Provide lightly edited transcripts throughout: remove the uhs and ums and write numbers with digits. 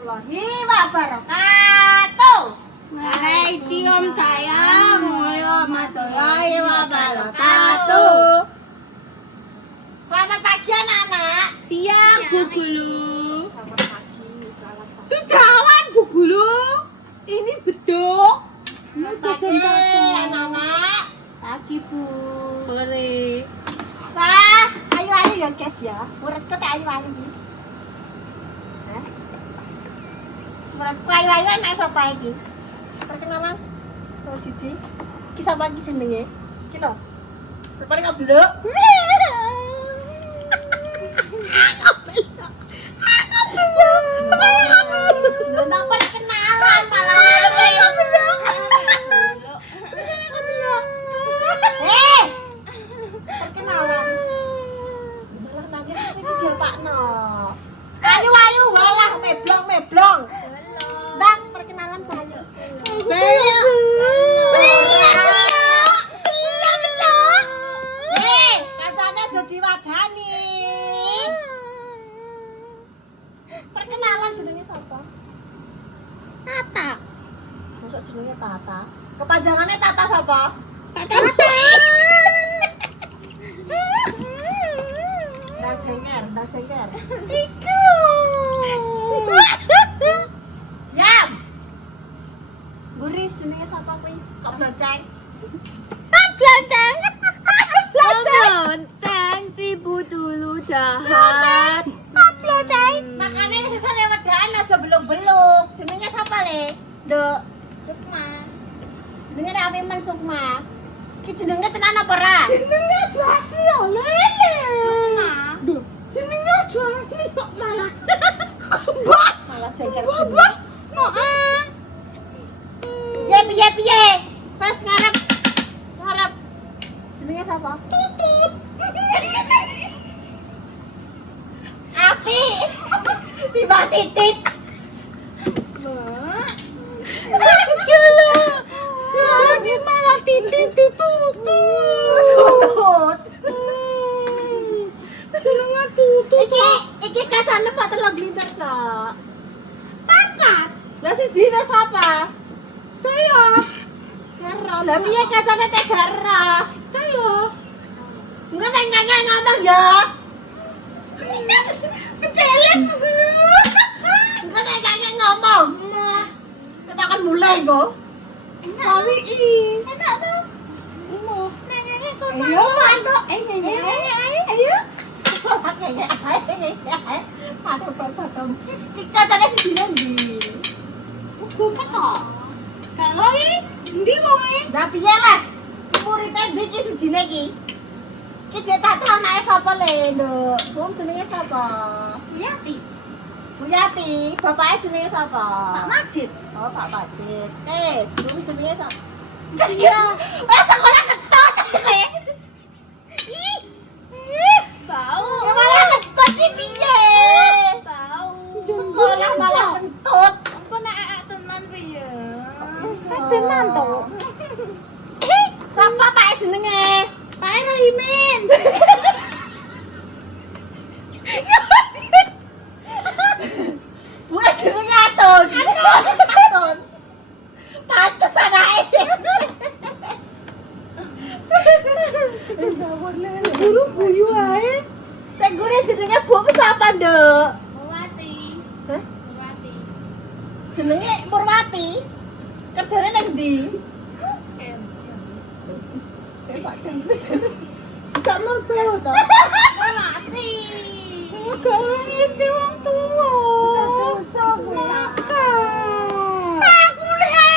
warahmatullahi wabarakatuh. Waalaikumsalam warahmatullahi wabarakatuh. Selamat pagi anak-anak. Siang Bu Guru. Selamat pagi. Sudawan Bu Guru. Ini beduk. Selamat pagi anak-anak. Pagi Bu. Sore. Wah, ayo ya guys ya. Muridku tak ayo iki. Hah? Muridku ayo anak sapa iki? Perkenalan. Oh siji. Ki sapa iki jenenge? Ki lho. Rupane ngoblok. Nang perkenalan malah ayo. Perkenalan. Malah nangis iki dia Pakno. Ayo walah meblong. Ndang perkenalan saya. Kancane aja diwadani. Perkenalan jenenge sapa? Tata. Mosok jenenge Tata. Kepanjangannya Tata sapa? Tata. Ndang jengker. Iku. Diam. Guris jenenge sapa kuwi? Kok bloceng? Blonteng. Blonteng si Bu dulu jahat. Blonteng. Makane sesane wedaan aja beluk-beluk. Jenenge sapa le? Nduk. Sukma. Jenenge Rawi Men Sukma. Ki jenenge tenan apa ora? Jenenge asli ya lele. Sukma. Duh, jenenge asli kok malah. Malah jengker Mbak. jenenge. Piye? Pas ngarep. Jenenge sapa? Tutut. Api. Tiba titit. Gila. Jadi malah titit tutut. Tutut. Jenenge tutut. Iki kacane pak telok glinter kok. Pakat. Lah sijine sapa? Saya. Gero. Lah piye kacane teh gero? Saya. Enggak nanya ngomong ya. Kecelek. Enggak nanya ngomong. Kita akan mulai kok. Kali ini. Enak tuh. Mau. Nanya kok Ayo, mantuk. Ayo. Patung. Kacane sijine ndi? Kumpet kok. Kalau ini ndi wonge? Lah piye lah? Muridé ndi iki sijine iki? Ki ditata anake sapa le, Nduk? Wong jenenge sapa? Yati. Bu Yati, bapake jenenge sapa? Pak Majid. Oh, Pak Majid. Belum jenenge sapa? Iya. Sekolah ketut kowe. Bau. Ya malah ketut iki piye? Bau. Sekolah malah kentut. Apa nek tenan piye? Tenan to. Sapa Pak jenenge? Pak Rohimin. Bu jenenge Atun. Atun. Pantes anake. Guru guyu ae. Sing gure jenenge Bu sapa, Nduk? Mawati. Hah? Mawati. Jenenge Purwati. Kerjane ning ndi? Pak Dempis. Gak merpeo to. Mawati. Gak ngece wong tuwa. Dosa kuwi. Aku le.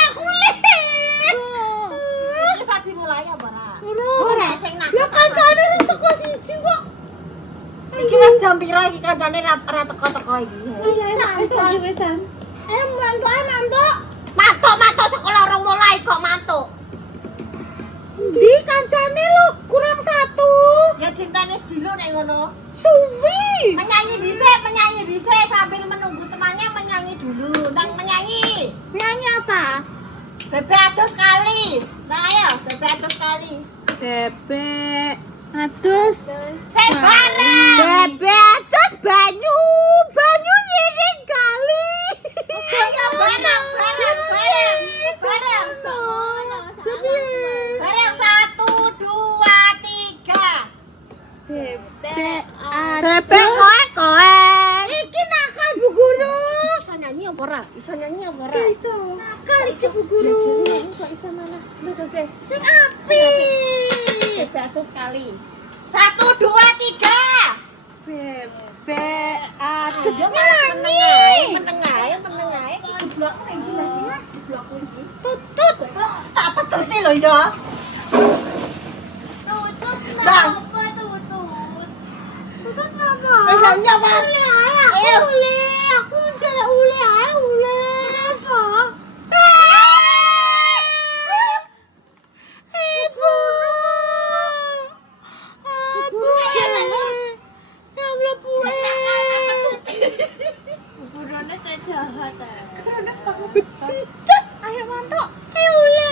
Iki sak dimulai apa ora? Ora sing nak. Ya kancane ora teko siji kok. Iki wis jam piro iki kancane ora teko-teko iki. Mantuk iki wisan. Mantuk. Mantuk sekolah orang mulai kok mantuk. Ndi kancane lu kurang satu. Ya cintane dulu nek ngono. Suwi. Menyanyi dhisik sambil menunggu temannya menyanyi dulu. Nang menyanyi. Nyanyi apa? Bebek adus kali. Nah ayo, bebek adus kali. Bebek adus. Sing bareng. Bebek adus banyu. Banyu nyiring kali. Bebek Bebek koe. Iki nakal Bu Guru. Iso nyanyi apa ora? Iso nyanyi apa ora? Gak iso. Nakal iki Bu Guru. Jajane kok iso malah. Oke. Sing apik. Bebek atus sekali. 1 2 3. Bebek Aduh, yo nyanyi. meneng ae. Jeblok iki lagi ya. Jeblok iki. Tutut. Tak pecuti lho ya. Tutut. Bang. Tutut apa? Nyanyi apa? Ayo. Aku jalan ule ae ule. Apa? Ibu. Ibu. Ya Allah Bu. Buburane teh jahat ya. Karena sama betul. Ayo mantuk. Ayo ule.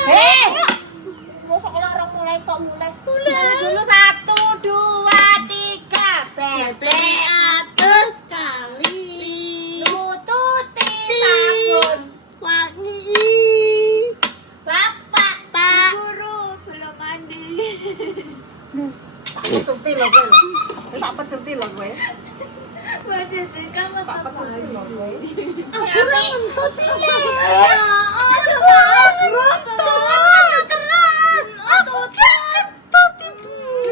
Mau sekolah orang mulai kok mulai. Mulai. Dulu 1 2 3. Bebek atus Kali. nututi sabun. Wangi. Bapak. Pak. Guru belum mandi. Tak pecuti lho kowe. Tak pecuti lho kowe. Baca sih kamu Tak pecuti lho kowe. Aku ora ngentut iki.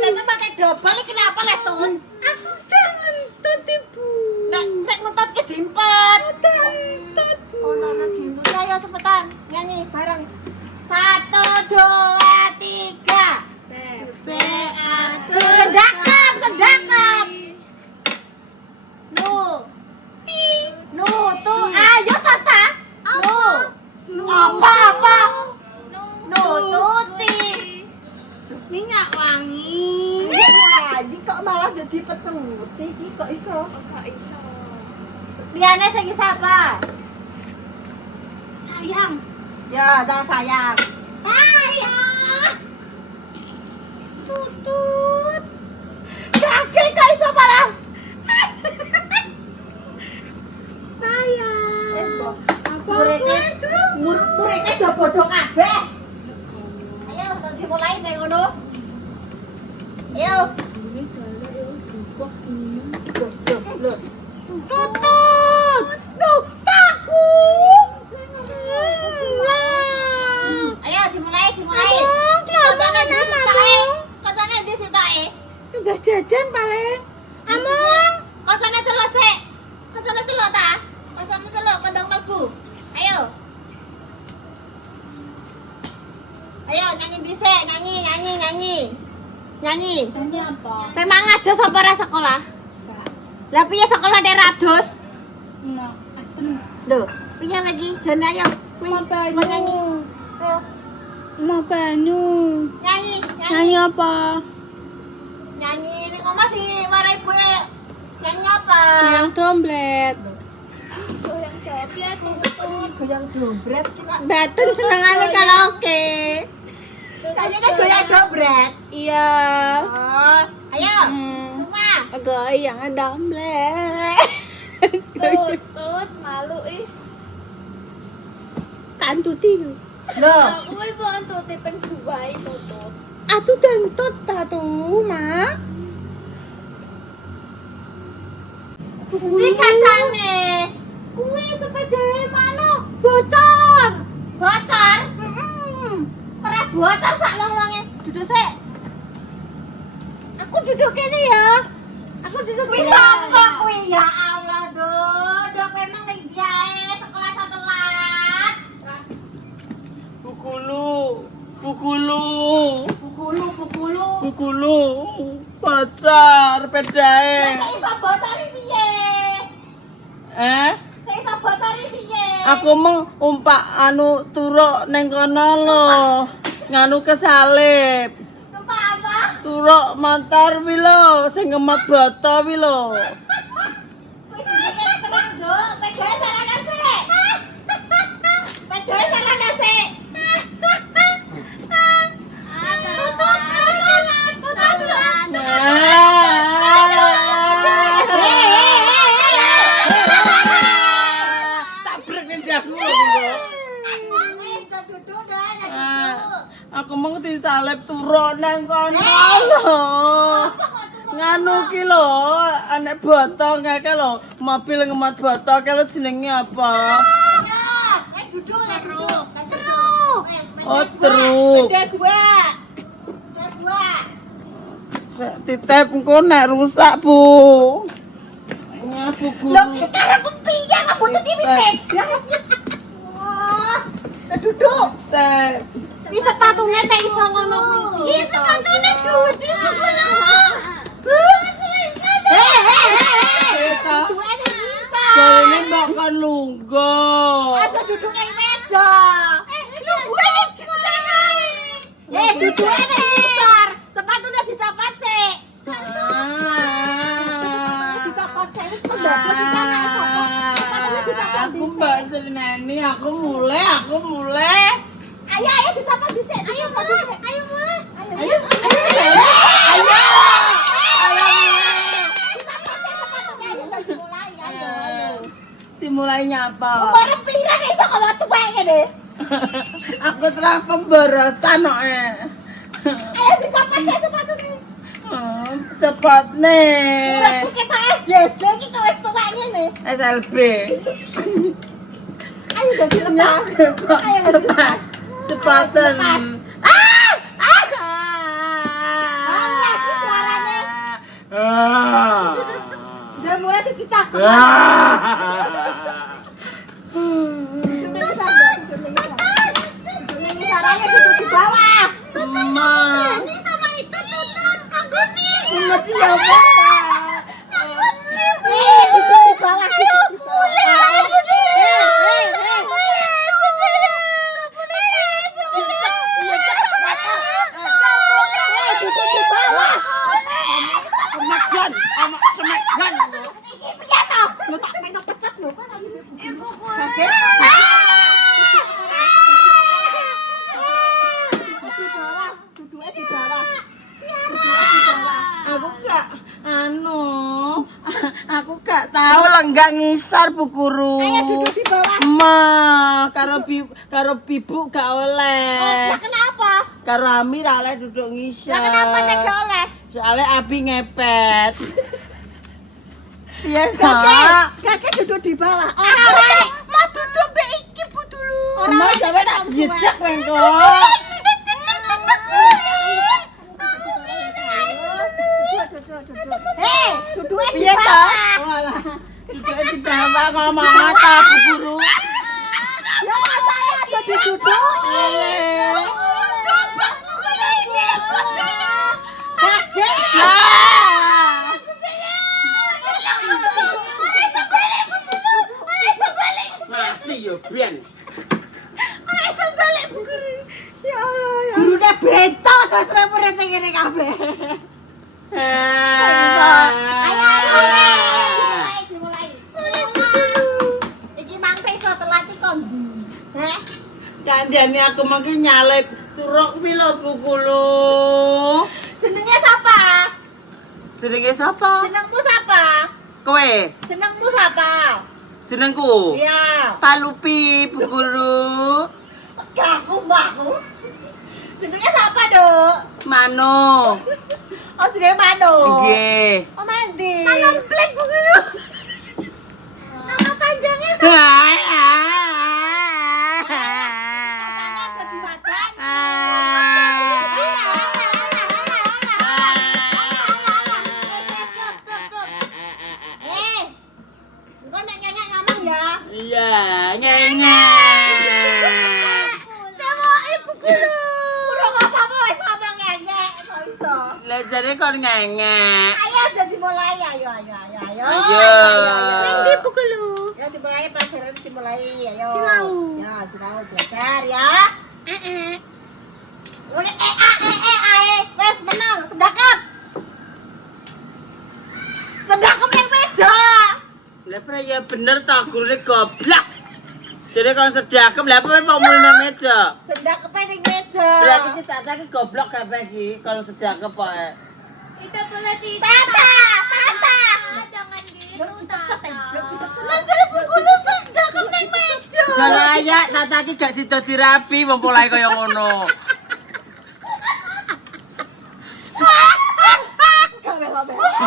Lha pakai double iki kenapa le tun? Aku tak ngentut Ibu. Nek ngutot ke dimpet. Ngentut Bu. Ono dimpet. Ayo cepetan nyanyi bareng. 1 2 3. Bebek atus. Sedakap. Nu tuh. Ayo Tata. Apa? Nututi. Minyak wangi. Jadi kok malah jadi pecuti iki kok iso? Kok iso? Liyane sing siapa? Sayang. Ya, dah sayang. Sayang. Tutut. Kaki kok iso malah? Sayang. Muridnya udah bodoh kabeh. Ayo, udah dimulai nek ngono. Ayo. Loh. Tutut. Duh, takku. Ayo dimulai. Kelabakan namamu. Kocone di sitae. Tugas jajan paling. Among. Kocone selesai. Kocone celok ta? Kocone celok kondang mlebu. Ayo. Ayo nyanyi dhisik, nyanyi. Nyanyi apa? Memang ada sapa ra sekolah? Lah piye sekolah nek rados? Nah, atem. Lho, piye lagi? Jan ayo. Kuwi Mau banyu. kok nyanyi. Ayo, Mau banyu. nyanyi. Nyanyi apa? Nyanyi ning omah di warai ibuke. Nyanyi apa? Yang domplet. Goyang doblet tutut. Goyang dompret kita. Batun senengane karaoke. Kayaknya goyang dompret. Iya. Oh, ayo. Semua. Goyang domplet. Tutut malu ih. Tantuti. Loh, Aku wis mau tuti ping 2 tutut. Atuh dentut tatu, Mak. kuwi kacane. Kuwi sepedae mana? Bocor. Bocor? Ora bocor sak wong-wonge. Duduk sik. Aku duduk kene ya. Aku duduk kene. Kuwi sapa kuwi? Ya Allah, Dok memang ning diae sekolah telat. Bukulu. Pacar pedae. Nek iso bocor piye? Nek iso bocor piye? Aku meng umpak anu turuk ning kono lho. Nganu kesalip. Numpak apa? Turuk motor wi lho, sing ngemot boto wi lho. Kuwi dikira tenang, Dok. Pedae sarana sik. Pedae sarana sik. Tabrek ning dasmu lho. Wis duduk dah, duduk. Aku meng disalip turuk nang kono lho. Nganu ki lho, anek botol ngeke lho, mobil ngemot botol ki lho jenenge apa? Duduk ya truk. Truk. Oh, truk. Gede gua. Sek titip engko nek rusak, Bu. Nyapu guru. Loh, sekarang piye kamu tuh tiwit. Wah, duduk. Teh. Ini sepatunya tak iso ngono kuwi. Ini sepatunya gede lho. Jarene mbok kon lungguh. Aja duduk nang meja. Lungguh iki gimana? Duduk nang ngisor. Sepatunya dicopot sik. Dicopot sik wis pendobrak iki kan sapa? Sepatunya dicopot Aku mbak seneni, aku mulai. Ayo dicopot dhisik. Ayo mulai. Ayo. Dimulainya apa? Umur pira nek iso kalau tuwek ngene? Aku terang pemborosan kok Ayo dicopot sik sepatune. Cepat nih. Berarti kita SJJ iki kok wis tuwek ngene. SLB. Ayo dadi lepas. Ayo dadi lepas. Cepatan. Udah mulai siji cakep. Caranya duduk di bawah. Ini sama itu tutut. Aku nih. Mati ya, Pak. Duduk di bawah. Ayo, mulai. Duduk di bawah. Semakan. Iki piye to? Lu tak pengen pecat lho. Ibu gue. Kaget. Duduknya di bawah. Aku gak tahu lenggak ngisar Bu Guru. Ayo duduk di bawah. Karo bibu gak Oh, oleh. ya kenapa? Karo Ami ra oleh duduk ngisar. Ya kenapa nek gak oleh? Soalnya Abi ngepet. Iya, Kakek duduk di bawah. Orang mau duduk mbek iki Bu dulu. Mau sampe tak jejak engko. Duduknya di Piye to? bawah. Walah, duduknya di bawah ngomong apa Bu Guru? Ya masanya ada di duduk. Mati yo ben. Ya Allah ya. Gurune bento terus repure sing ngene kabeh. Ayo. Dimulai. Iki mangsa iso telat iki kondi. Heh. Kandhane aku mangke nyalek turuk kuwi lho Bu Guru. Jenenge sapa? Jenenge sapa? Jenengmu sapa? Kowe. Jenengmu sapa? Jenengku. Iya. Palupi Bu Guru. Aku mbakku. Jenenge sapa, Dok? Mano. Oh, jenenge Mano. Nggih. Oh, Mandi. Mano Blek Bu Guru. Nama panjangnya sapa? Katanya jadi wajan. Engko nek nyengek ngomong ya. Iya, ngenyek. Sama Ibu Guru. Kurang apa-apa wis ngomong nyengek kok iso. Lah jare kon ngenyek. Ayo jadi mulai ayo. Ayo. Nanti Bu Guru. Ya dimulai pelajaran dimulai ayo. Sinau. Ya, sinau belajar ya. Oke, wes menang, sedekap. Sedekap yang meja. Lah pra ya bener ta gurune goblok. Jare kon sedekep lah apa mau mulih meja. Sedekap yang meja. Berarti kita tak goblok gak iki kalau sedekep poe. Kita boleh tidak. Tata. Jangan gitu, Tata. Lanjut Bu Guru sedekap yang meja. Jalayak tata iki gak sida dirapi wong polahe kaya ngono. Gawe-gawe.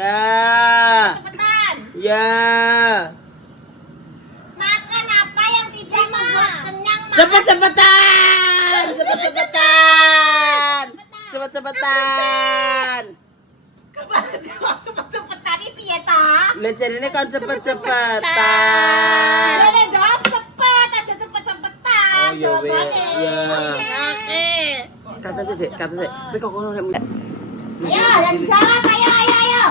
Ya. Cepetan. Ya. Makan apa yang tidak membuat kenyang? Cepet-cepetan. Cepet-cepetan. Cepet-cepetan. Cepet-cepetan iki piye ta? Lah jarine kan Ada cepet-cepetan. jawab cepet, aja cepet-cepetan. Oh, ya weh. Jawabannya. Ya. Oke. Kata sih, Dek, kata sih. Tapi kok ngono nek Ayo, yang jawab, ayo.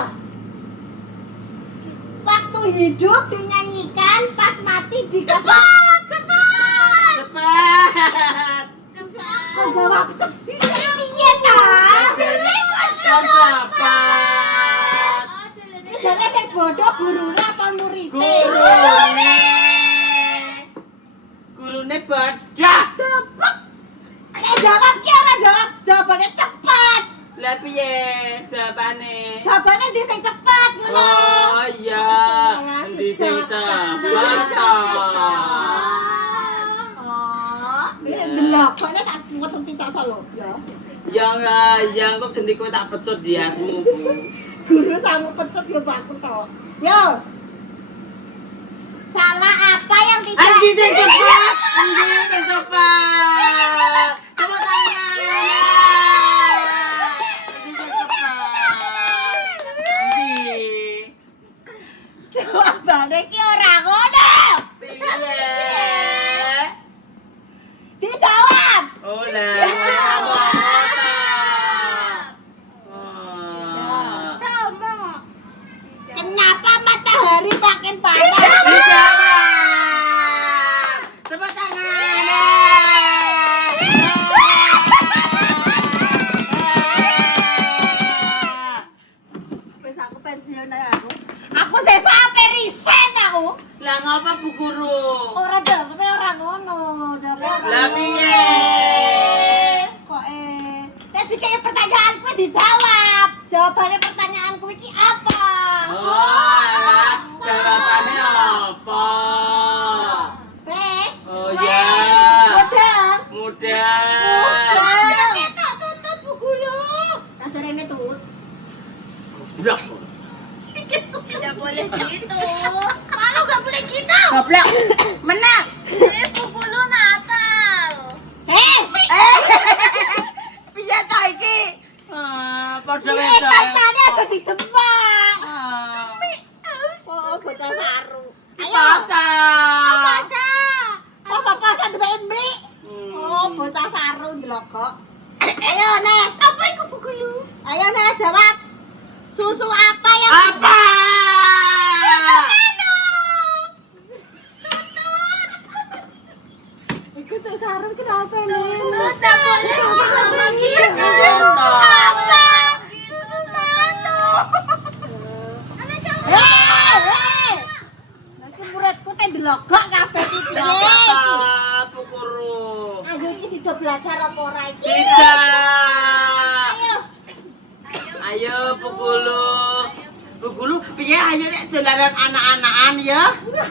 Waktu hidup dinyanyikan, pas mati dikasih. Cepet. Cepet. Kok jawab cepet? Piye ta? Kan cepet. Jane sing bodoh gurune apa murid? Gurune bodoh. Cepet. Jawab ki ora jawab, jawabannya cepet. Lah piye jawabane? Jawabannya di sing cepet ngono. Oh iya, di sing cepet to. Oh, ini delok, kok nek tak motong cicak lho ya. Yang kok ganti kowe tak pecut diasmu, Bu. Guru kamu pecut yo aku to. Yo. Salah apa yang tidak? Andi sing cepet, Andi sing cepet. Tepuk tangan. Andi sing cepet. Andi. Jawabane ki ora ngono. Piye? Dijawab. Oh lah. Kenapa matahari makin panas? Dijawab. Tepuk tangan. Wis aku pensiun ae aku. Aku sesa sampe resign aku. Lah ngapa Bu Guru? Ora jawabe ora ngono, jawabe ora. Lah piye? Kok nek dikaya pertanyaan kuwi dijawab. Jawabannya pertanyaanku iki apa? Oh, alah, jawabannya apa? Wes. Oh, wes. ya. Mudah. Mudah. Ketok tutut Bu Guru. Ada rene tut. Goblok. Tidak boleh gitu. Malu gak boleh gitu. Goblok. Menang. Bu Guru nakal. Piye ta iki? Padha Piye wedok. kancane aja ditembak. Ah. Oh, bocah saru. Ayo. Pasang. Masa? Masa duwe mbi? Hmm. Oh, bocah saru ndelokok. Ayo, Nek. Apa iku Bu Guru? Ayo, Nek, jawab. Susu apa yang Apa? Iku tuh saru kenapa, Nek? Tidak boleh gitu. Apa? Nanti muridku teh delogok kabeh iki piye Gak iki? apa-apa, Bu Guru. Ayo iki sida belajar apa ora iki? Tidak. Ayo. Ayo Bu Guru. Bu Guru, piye ayo nek dolanan anak-anakan ya?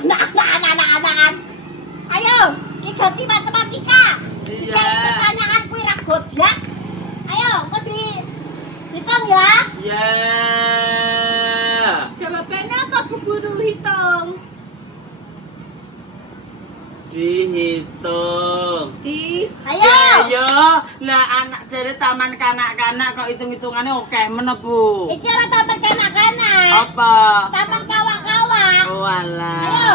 Anak-anak. Ayo, iki ganti matematika. Iya. Iki pertanyaan kuwi ra godyak. Ayo, ngendi? Hitung ya. Ya. Jawabannya apa Bu Guru hitung? Dihitung. Ayo. Ayo, lah anak dari taman kanak-kanak kok hitung-hitungannya oke men Bu. Iki ora taman kanak-kanak. Apa? Taman kawak-kawak. Oh alah. Ayo.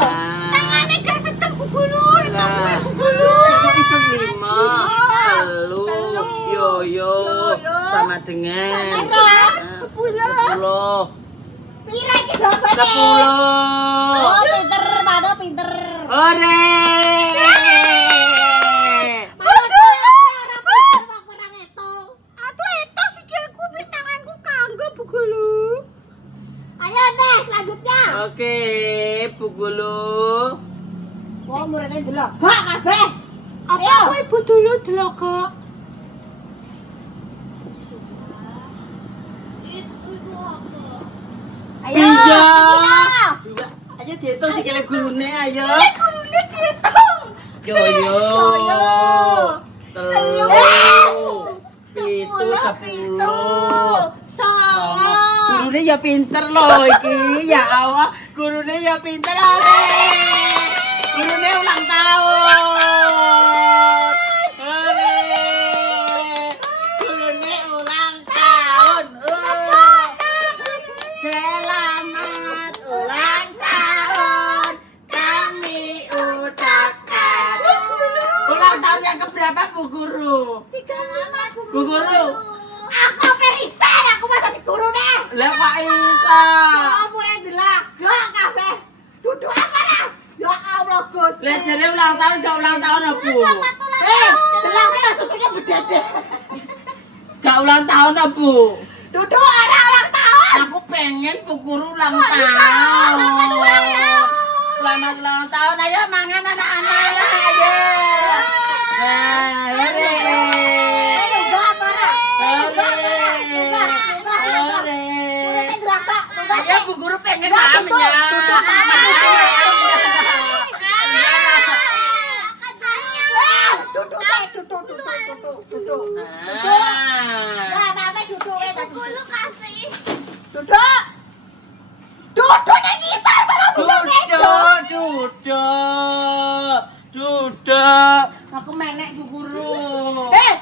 Tangane gak sedeng Bu Guru. Lah. Bu Guru. Kok hitung 5, 3, yo sama dengan 10. 10. Pira iki jawabannya? 10. Oh, pinter, Mano pinter. Ore. Ayo Nes, selanjutnya. Oke, Bu Guru. Wong muridnya delok. Gak kabeh. Ayo. Ibu dulu delok kok. Itu apa? Ayo. Iya. Ayo. Juga. Ayo dihitung sikile gurune ayo. Gurune dihitung. Yo yo. Telu. Pitu 10. Songo. Guru gurune ya pinter loh iki. Ya Allah, gurune ya pinter. Hore. Gurune ulang tahun. Hore. Gurune ulang tahun. Selamat ulang tahun kami ucapkan. Ulang tahun yang keberapa Bu Guru? 35 Bu Guru. Aku perisan, aku masa di guru deh. Lah kok iso? Oh, mulai delaga kabeh. Duduk apa dah? Ya Allah, Gus. Lah jane ulang tahun gak ulang tahun apa, Bu? Delangnya susunya bedede. Gak ulang tahun apa, Bu? Duduk ada ulang tahun. Aku pengen Bu Guru ulang Kok iso? tahun. Selamat ulang tahun. Selamat ulang tahun. Ayo mangan anak-anak ayo. Nah, hore. Ayo, gak apa dah? Hore. Hore. Ayo Bu Guru pengen namanya. Duduk. Ah. Ya, Mama duduk. Gulu kasih. Duduk. Duduk yang ngisar baru Duduk. Aku menek Bu Guru. Hei.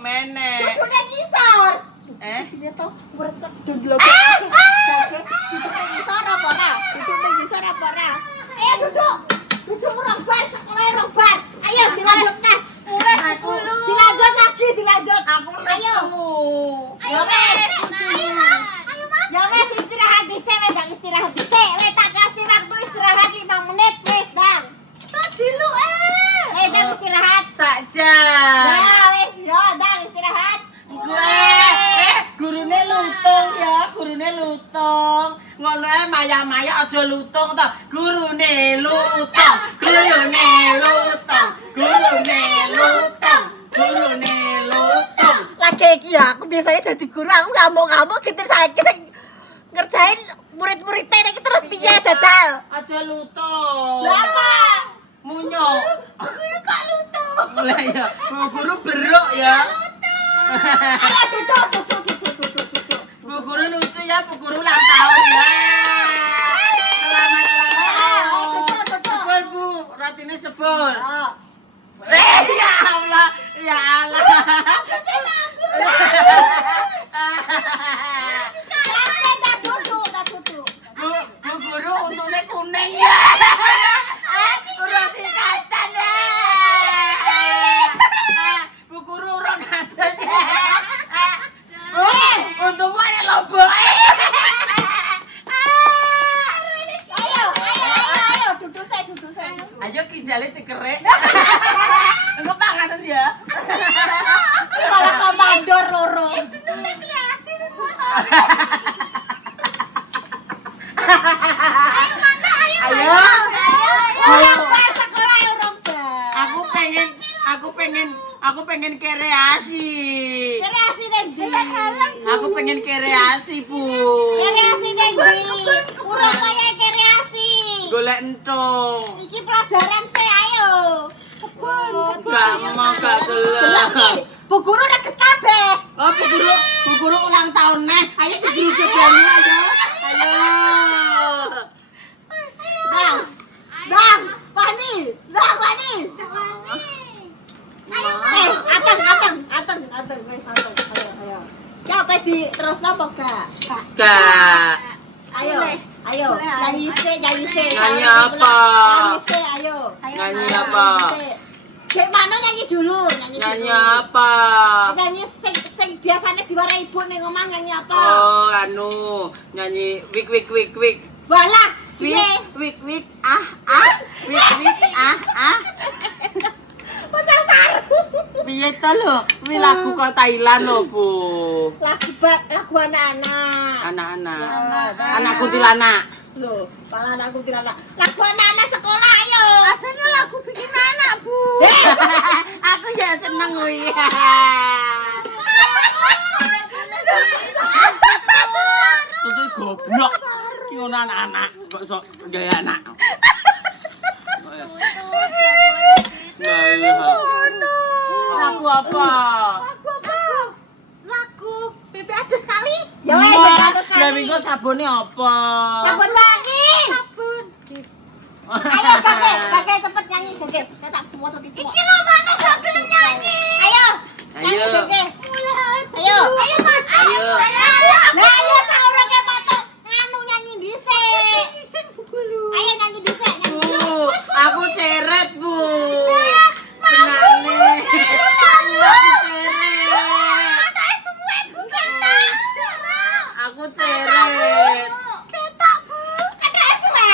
Menek. Duduk yang ngisar. Iya toh, bertek duduk. Duduk yang ngisar apa ora? Duduk yang ngisar apa ora? Ayo duduk. Duduk orang bar, sekolah orang bar. Ayo dilanjutkan. Dilanjut lagi, dilanjut. Aku Ayo. lesu. Ayo wes. Ya wes istirahat dhisik, wes ndang istirahat dhisik. Wes tak kasih waktu istirahat 5 menit wes, Bang. Tadi lu ndang istirahat. Saja. Ya wes, yo ndang istirahat. Gurune lutung ya, gurune lutung. Ngono ae maya-maya aja lutung to. Gurune lutung. Lagi iki ya, aku biasanya dadi guru, aku ngamuk-ngamuk gitu saiki sing ngerjain murid-muridnya iki terus piye jajal. Aja lutung. Lah apa? Munyo. Aku kok lutung. Lah ya, Bu Guru beruk ya. Ayo duduk. Bu Guru lucu ya, Bu Guru ulang tahun ya. Selamat ulang tahun. Duduk. Sebel Bu, ratine sebel. Oh. Ya Allah, ya Allah. Tak duduk. Bu Guru untungnya kuning ya. Roti kacang ya. Bu Guru urung atus ya. Bu, untungmu ada lombok. Ayo, duduk saya. Ayo kidale dikerek. Engko panganan ya. Malah komandor loro. Ayo. Orang bar sekolah orang bar. Aku pengen kreasi. Kreasi nendi? Aku pengen kreasi, Bu. Kreasi nendi? Urung kaya kreasi. Golek entung. Iki pelajaran saya ayo. Gak mau gak gelem. Bu Guru deket kabeh. Oh, Bu Guru ulang tahun neh. Ayo ke guru jeblannya ayo. Ayo. Bang, Wani. Ateng, ayo. Ya apa di terus apa gak? Gak. Ayo. Nyanyi sih. Nyanyi apa? Nyanyi apa? Cek mana nyanyi dulu, Nyanyi apa? Nyanyi sing biasanya diwarai ibu ning omah nyanyi apa? Oh, nyanyi wik. Walah, piye? Wik, wik, ah. Bocah saru. Piye to lho? Kuwi lagu kok Thailand lho, Bu. Lagu anak-anak. Anak-anak. Ya, Anak kuntilanak. Loh, malah lagu anak. Lagu anak-anak sekolah ayo. Adanya lagu bikin anak, Bu. Aku ya seneng kuwi. Tutu goblok. Ki ono anak-anak kok iso gaya anak. Lagu apa? Lagu Bebe Adus kali. Ya Wah, wes, Bebe Adus kali. minggu sabune apa? Sabun wangi. Sabun. Ayo kakek cepet nyanyi kakek. Saya tak mau cuti. Iki lho mana kakek nyanyi. Ayo. Nyanyi Ayo. kakek. Ayo. Ayo Mas. Ayo. Lah ayo saurung ke patok nganu nyanyi dhisik. Ayo nyanyi dhisik. Bu, aku ceret, Bu. Senane. Aku ceret. Ketok Bu. Ketok suwe.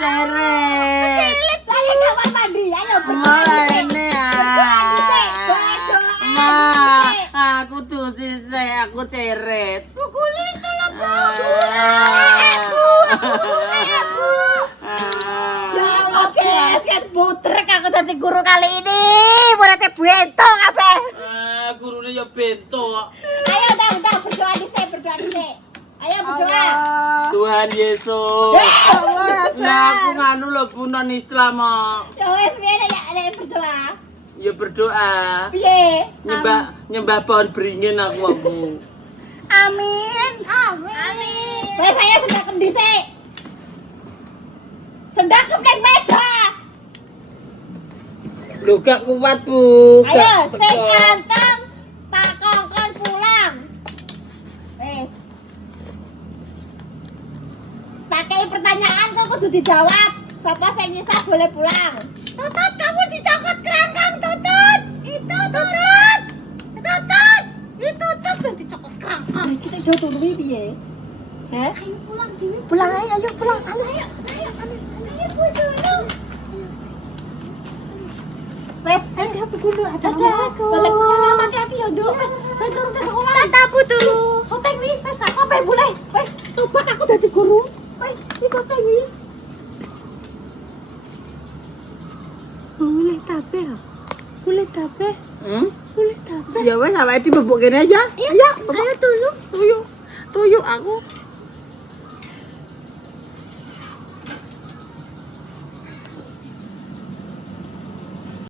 Ceret. Ayo kawan mandi. Ayo Mulane berdoa dhisik. Ma, aku tuh aku ceret. Bukuli itu lho Bu. Ya Allah, kes butrek aku dadi guru kali ini. Muridnya bento kabeh. Gurune ya bento. Ayo udah berdoa dhisik. Ayo berdoa. Tuhan Yesus. Nah, aku nganu lho Bu non Islam. Ya wis piye ya berdoa. Ya berdoa. Piye? Nyembah pohon beringin aku. Amin. Wes saya sendakem dhisik. Sendakem ning meja. Lho gak kuat Bu. Ayo sing anteng tak kongkon pulang. Wes. Pakai pertanyaan kok kudu dijawab. Siapa sing nyisah boleh pulang. Tutut, kamu dicokot kerangkang Tutut. Itu Tutut. Dan dicokot kerangkang. Kita udah turun piye? Hah? Ayo pulang dulu. Pulang ayo pulang sana. Ayo sana. Ayo Bu dulu. Wes, ada Bu dulu. Ada. Waalaikumsalam. Hati-hati ya, Dok. Wes, saya turun ke sekolah. Tata Bu dulu. Soteng wi, wes apa bae mulai. Wes, tobat aku dadi guru. Wes, iki soteng wi. Boleh tape ya? Boleh tape? Ya wes awake dibebok kene aja. Iya, ayo tuyuk aku.